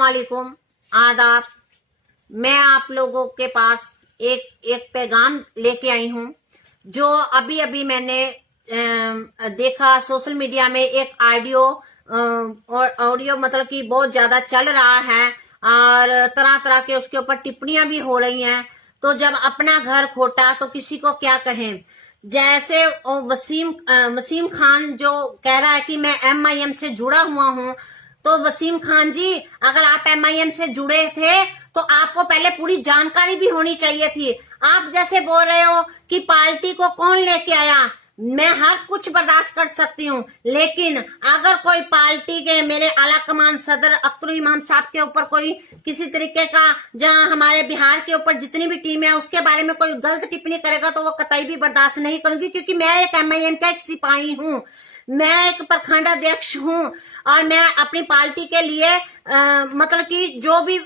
वालेकुम, आदाब। मैं आप लोगों के पास एक पैगाम लेके आई हूँ जो अभी अभी मैंने देखा सोशल मीडिया में। एक ऑडियो मतलब कि बहुत ज्यादा चल रहा है और तरह तरह के उसके ऊपर टिप्पणियां भी हो रही हैं। तो जब अपना घर खोटा तो किसी को क्या कहें। जैसे वसीम खान जो कह रहा है कि मैं MIM से जुड़ा हुआ हूँ, तो वसीम खान जी, अगर आप MIM से जुड़े थे तो आपको पहले पूरी जानकारी भी होनी चाहिए थी। आप जैसे बोल रहे हो कि पार्टी को कौन लेके आया, मैं हर कुछ बर्दाश्त कर सकती हूँ, लेकिन अगर कोई पार्टी के मेरे आला कमान सदर अख्तर इमाम साहब के ऊपर कोई किसी तरीके का, जहां हमारे बिहार के ऊपर जितनी भी टीम है उसके बारे में कोई गलत टिप्पणी करेगा तो वो कतई भी बर्दाश्त नहीं करूंगी, क्योंकि मैं एक MIM का एक सिपाही हूँ, मैं एक प्रखंड अध्यक्ष हूँ और मैं अपनी पार्टी के लिए मतलब कि जो भी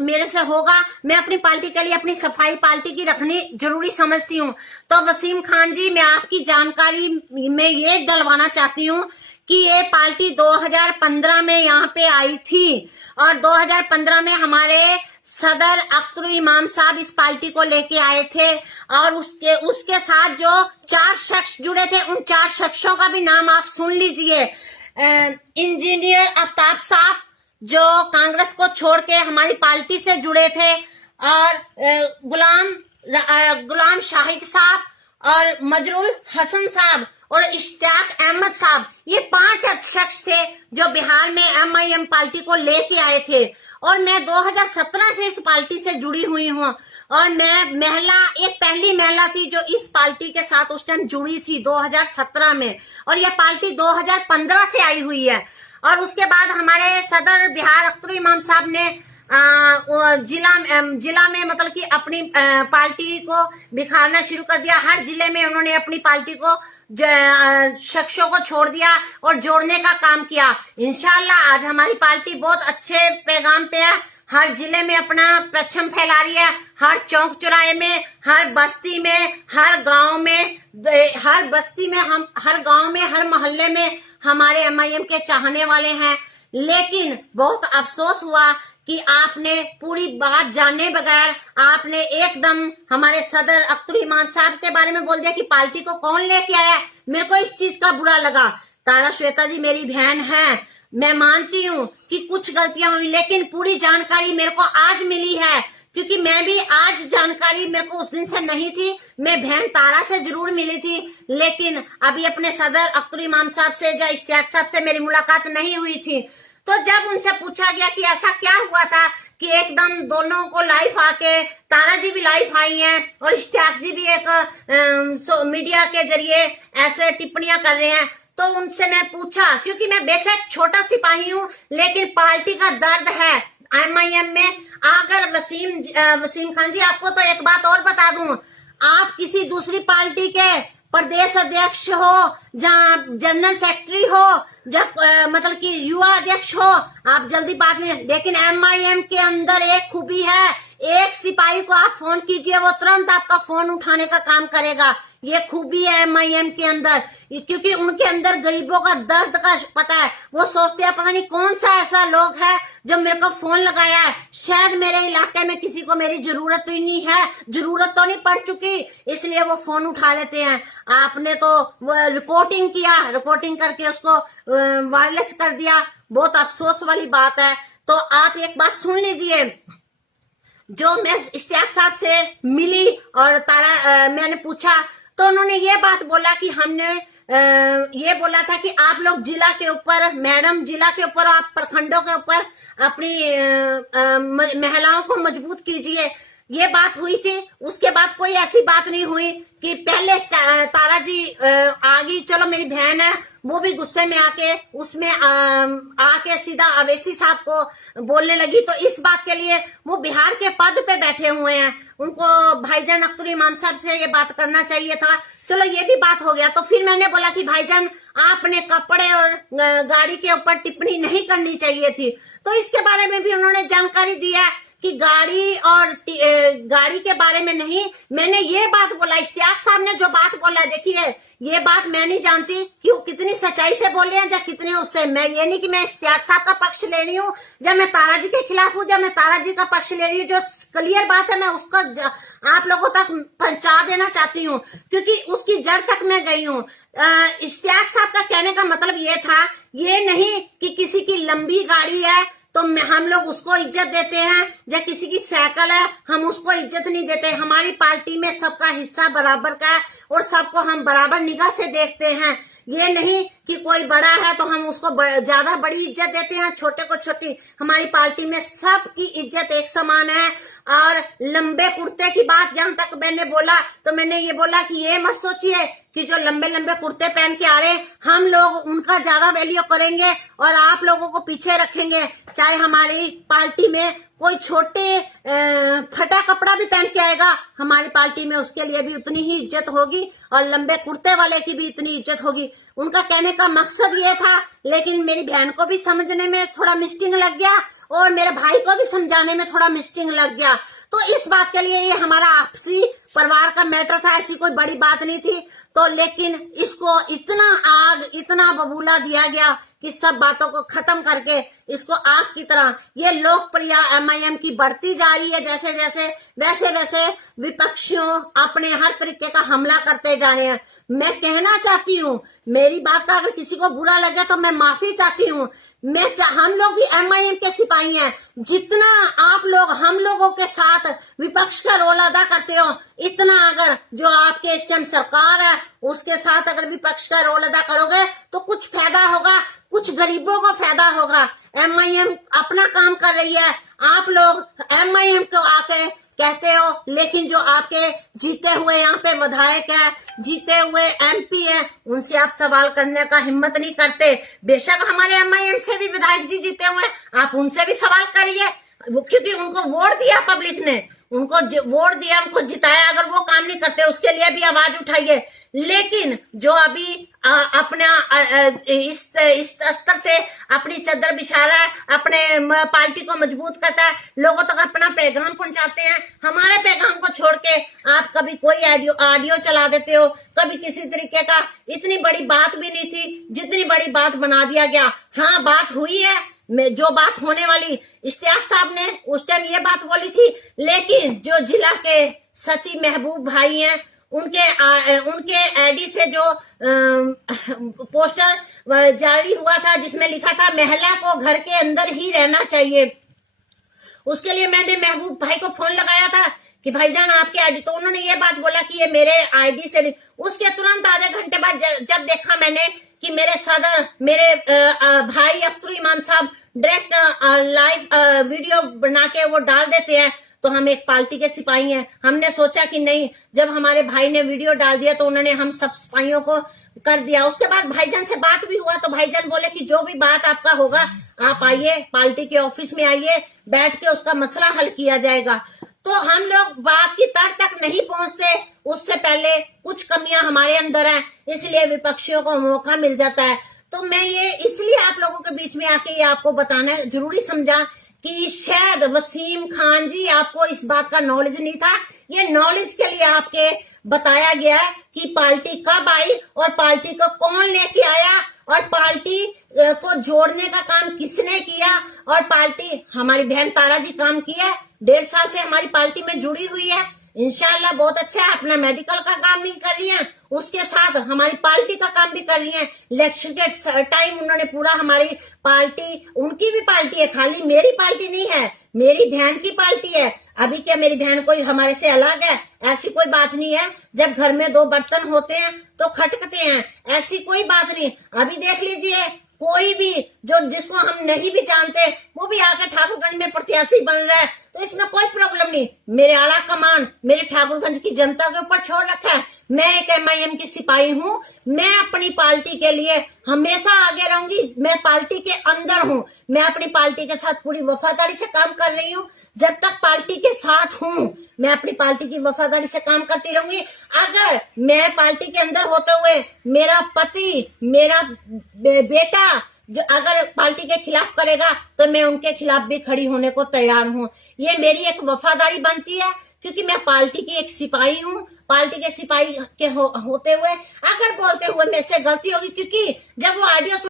मेरे से होगा, मैं अपनी पार्टी के लिए अपनी सफाई पार्टी की रखनी जरूरी समझती हूँ। तो वसीम खान जी, मैं आपकी जानकारी में ये डलवाना चाहती हूँ कि ये पार्टी 2015 में यहाँ पे आई थी और 2015 में हमारे सदर अख्तर इमाम साहब इस पार्टी को लेके आए थे और उसके साथ जो 4 शख्स जुड़े थे, उन 4 शख्सों का भी नाम आप सुन लीजिए। इंजीनियर आफ्ताब साहब जो कांग्रेस को छोड़ के हमारी पार्टी से जुड़े थे, और गुलाम शाहिद साहब और मजरुल हसन साहब और इश्तियाक अहमद साहब, ये 5 शख्स थे जो बिहार में MIM पार्टी को लेके आए थे। और मैं 2017 से इस पार्टी से जुड़ी हुई हूँ और मैं पहली महिला थी जो इस पार्टी के साथ उस टाइम जुड़ी थी 2017 में, और यह पार्टी 2015 से आई हुई है। और उसके बाद हमारे सदर बिहार अख्तर इमाम साहब ने जिला में मतलब कि अपनी पार्टी को बिखारना शुरू कर दिया। हर जिले में उन्होंने अपनी पार्टी को शख्सों को छोड़ दिया और जोड़ने का काम किया। इंशाल्लाह आज हमारी पार्टी बहुत अच्छे पैगाम पे है, हर जिले में अपना परचम फैला रही है, हर चौक चौराहे में, हर बस्ती में, हर गांव में, हर मोहल्ले में हमारे MIM के चाहने वाले हैं। लेकिन बहुत अफसोस हुआ कि आपने पूरी बात जाने बगैर आपने एकदम हमारे सदर अख्तर इमाम साहब के बारे में बोल दिया कि पार्टी को कौन लेके आया। मेरे को इस चीज का बुरा लगा। तारा श्वेता जी मेरी बहन है, मैं मानती हूँ कि कुछ गलतियां हुई, लेकिन पूरी जानकारी मेरे को आज मिली है, क्योंकि मैं भी आज जानकारी मेरे को उस दिन से नहीं थी। मैं बहन तारा से जरूर मिली थी, लेकिन अभी अपने सदर अख्तर इमाम साहब से या इश्तियाक साहब से मेरी मुलाकात नहीं हुई थी। तो जब उनसे पूछा गया कि ऐसा क्या हुआ था कि एकदम दोनों को लाइव आके, तारा जी भी लाइव आई हैं और इश्तियाक जी भी एक मीडिया के जरिए ऐसे टिप्पणियां कर रहे हैं, तो उनसे मैं पूछा, क्योंकि मैं बेशक छोटा सिपाही हूँ लेकिन पार्टी का दर्द है MIM में। अगर वसीम खान जी, आपको तो एक बात और बता दूं, आप किसी दूसरी पार्टी के प्रदेश अध्यक्ष हो, जहाँ जनरल सेक्रेटरी हो, जब मतलब कि युवा अध्यक्ष हो, आप जल्दी बात नहीं, लेकिन MIM के अंदर एक खूबी है, एक सिपाही को आप फोन कीजिए वो तुरंत आपका फोन उठाने का काम करेगा। ये खूबी है MIM के अंदर, क्योंकि उनके अंदर गरीबों का दर्द का पता है। वो सोचते हैं पता नहीं कौन सा ऐसा लोग है जो मेरे को फोन लगाया है, शायद मेरे इलाके में किसी को मेरी जरूरत ही नहीं है, जरूरत तो नहीं पड़ चुकी, इसलिए वो फोन उठा लेते हैं। आपने तो रिकॉर्डिंग किया, रिकॉर्डिंग करके उसको वायरलेस कर दिया, बहुत अफसोस वाली बात है। तो आप एक बात सुन लीजिए, जो मैं इश्तियाक साहब से मिली और मैंने पूछा तो उन्होंने ये बात बोला कि हमने ये बोला था कि आप लोग जिला के ऊपर, मैडम जिला के ऊपर, आप प्रखंडों के ऊपर अपनी महिलाओं को मजबूत कीजिए, ये बात हुई थी। उसके बाद कोई ऐसी बात नहीं हुई कि पहले तारा जी आ गई, चलो मेरी बहन है, वो भी गुस्से में आके उसमें आके सीधा अवैसी साहब को बोलने लगी। तो इस बात के लिए वो बिहार के पद पे बैठे हुए हैं, उनको भाईजान अख्तर इमाम साहब से ये बात करना चाहिए था। चलो ये भी बात हो गया। तो फिर मैंने बोला कि भाईजान, आपने कपड़े और गाड़ी के ऊपर टिप्पणी नहीं करनी चाहिए थी। तो इसके बारे में भी उन्होंने जानकारी दी है कि गाड़ी और गाड़ी के बारे में नहीं, मैंने ये बात बोला। इश्तियाक साहब ने जो बात बोला, देखिए ये बात मैं नहीं जानती कि वो कितनी सच्चाई से बोले हैं या कितने उससे। मैं ये नहीं कि मैं इश्तियाक साहब का पक्ष ले रही हूँ, जब मैं तारा जी के खिलाफ हूँ, जब मैं तारा जी का पक्ष ले रही हूँ। जो क्लियर बात है मैं उसको आप लोगों तक पहुंचा देना चाहती हूँ, क्योंकि उसकी जड़ तक मैं गई हूँ। इश्तियाक साहब का कहने का मतलब ये था, ये नहीं कि किसी की लंबी गाड़ी है तो हम लोग उसको इज्जत देते हैं, या किसी की साइकिल है हम उसको इज्जत नहीं देते। हमारी पार्टी में सबका हिस्सा बराबर का है और सबको हम बराबर निगाह से देखते हैं। ये नहीं कि कोई बड़ा है तो हम उसको ज्यादा बड़ी इज्जत देते हैं, छोटे को छोटी। हमारी पार्टी में सबकी इज्जत एक समान है। और लंबे कुर्ते की बात जहां तक मैंने बोला, तो मैंने ये बोला कि ये मत सोचिए कि जो लंबे लंबे कुर्ते पहन के आ रहे हैं हम लोग उनका ज्यादा वैल्यू करेंगे और आप लोगों को पीछे रखेंगे। चाहे हमारी पार्टी में कोई छोटे फटा कपड़ा भी पहन के आएगा, हमारी पार्टी में उसके लिए भी उतनी ही इज्जत होगी और लंबे कुर्ते वाले की भी इतनी इज्जत होगी। उनका कहने का मकसद ये था, लेकिन मेरी बहन को भी समझने में थोड़ा मिस्टेक लग गया और मेरे भाई को भी समझाने में थोड़ा मिस्टेक लग गया। तो इस बात के लिए ये हमारा आपसी परिवार का मैटर था, ऐसी कोई बड़ी बात नहीं थी। तो लेकिन इसको इतना आग, इतना बबूला दिया गया कि सब बातों को खत्म करके इसको आग की तरह, ये लोकप्रिय MIM की बढ़ती जा रही है जैसे जैसे, वैसे वैसे विपक्षियों अपने हर तरीके का हमला करते जा रहे हैं। मैं कहना चाहती हूँ, मेरी बात का अगर किसी को बुरा लगे तो मैं माफी चाहती हूँ। हम लोग भी MIM के सिपाही हैं। जितना आप लोग हम लोगों के साथ विपक्ष का रोल अदा करते हो, इतना अगर जो आपके इस टाइम सरकार है उसके साथ अगर विपक्ष का रोल अदा करोगे तो कुछ फायदा होगा, कुछ गरीबों को फायदा होगा। MIM अपना काम कर रही है, आप लोग MIM को आके कहते हो, लेकिन जो आपके जीते हुए यहाँ पे विधायक है, जीते हुए MP है, उनसे आप सवाल करने का हिम्मत नहीं करते। बेशक हमारे MIM से भी विधायक जी जीते हुए, आप उनसे भी सवाल करिए, क्योंकि उनको वोट दिया पब्लिक ने, उनको वोट दिया, उनको जिताया। अगर वो काम नहीं करते उसके लिए भी आवाज उठाइए। लेकिन जो अभी अपना इस स्तर से अपनी चद्दर बिछा रहा है, अपने पार्टी को मजबूत करता है, लोगों तक अपना पैगाम पहुंचाते हैं, हमारे पैगाम को छोड़ के आप कभी कोई ऑडियो चला देते हो, कभी किसी तरीके का। इतनी बड़ी बात भी नहीं थी जितनी बड़ी बात बना दिया गया। हाँ, बात हुई है, जो बात होने वाली, इश्तियाक साहब ने उस टाइम ये बात बोली थी, लेकिन जो जिला के सचिव महबूब भाई हैं, उनके आईडी से जो पोस्टर जारी हुआ था जिसमें लिखा था महिला को घर के अंदर ही रहना चाहिए, उसके लिए मैंने महबूब भाई को फोन लगाया था कि भाईजान आपके आईडी, तो उन्होंने ये बात बोला कि ये मेरे आईडी से। उसके तुरंत आधे घंटे बाद जब देखा मैंने कि मेरे सदर, मेरे भाई अख्तर इमाम साहब डायरेक्ट लाइव वीडियो बना के वो डाल देते हैं, तो हम एक पार्टी के सिपाही हैं। हमने सोचा कि नहीं, जब हमारे भाई ने वीडियो डाल दिया तो उन्होंने हम सब सिपाहियों को कर दिया। उसके बाद भाईजान से बात भी हुआ तो भाईजान बोले कि जो भी बात आपका होगा आप आइए, पार्टी के ऑफिस में आइए, बैठ के उसका मसला हल किया जाएगा। तो हम लोग बात की तह तक नहीं पहुंचते, उससे पहले कुछ कमियां हमारे अंदर हैं, इसलिए विपक्षियों को मौका मिल जाता है। तो मैं ये इसलिए आप लोगों के बीच में आके ये आपको बताना जरूरी समझा कि शायद वसीम खान जी आपको इस बात का नॉलेज नहीं था। ये नॉलेज के लिए आपके बताया गया है कि पार्टी कब आई और पार्टी को कौन लेके आया और पार्टी को जोड़ने का काम किसने किया। और पार्टी, हमारी बहन तारा जी काम किया, 1.5 साल से हमारी पार्टी में जुड़ी हुई है, इंशाल्लाह बहुत अच्छा है। अपना मेडिकल का काम भी कर रही है, उसके साथ हमारी पार्टी का काम भी कर रही है। इलेक्शन के टाइम उन्होंने पूरा हमारी पार्टी, उनकी भी पार्टी है, खाली मेरी पार्टी नहीं है, मेरी बहन की पार्टी है। अभी क्या मेरी बहन कोई हमारे से अलग है? ऐसी कोई बात नहीं है। जब घर में 2 बर्तन होते हैं तो खटकते हैं, ऐसी कोई बात नहीं। अभी देख लीजिए, कोई भी जिसको हम नहीं भी जानते वो भी आकर ठाकुरगंज में प्रत्याशी बन रहा है, तो इसमें कोई प्रॉब्लम नहीं। मेरे आला कमान मेरे ठाकुरगंज की जनता के ऊपर छोड़ रखा है। मैं एक MIM की सिपाही हूँ, मैं अपनी पार्टी के लिए हमेशा आगे रहूंगी। मैं पार्टी के अंदर हूँ, मैं अपनी पार्टी के साथ पूरी वफादारी से काम कर रही हूँ। जब तक पार्टी के साथ हूँ मैं अपनी पार्टी की वफादारी से काम करती रहूंगी। अगर मैं पार्टी के अंदर होते हुए मेरा पति, मेरा बेटा जो अगर पार्टी के खिलाफ करेगा तो मैं उनके खिलाफ भी खड़ी होने को तैयार हूँ। ये मेरी एक वफादारी बनती है, क्योंकि मैं पार्टी की एक सिपाही हूँ। पार्टी के सिपाही के होते हुए अगर बोलते हुए मेरे से गलती होगी, क्योंकि जब वो ऑडियो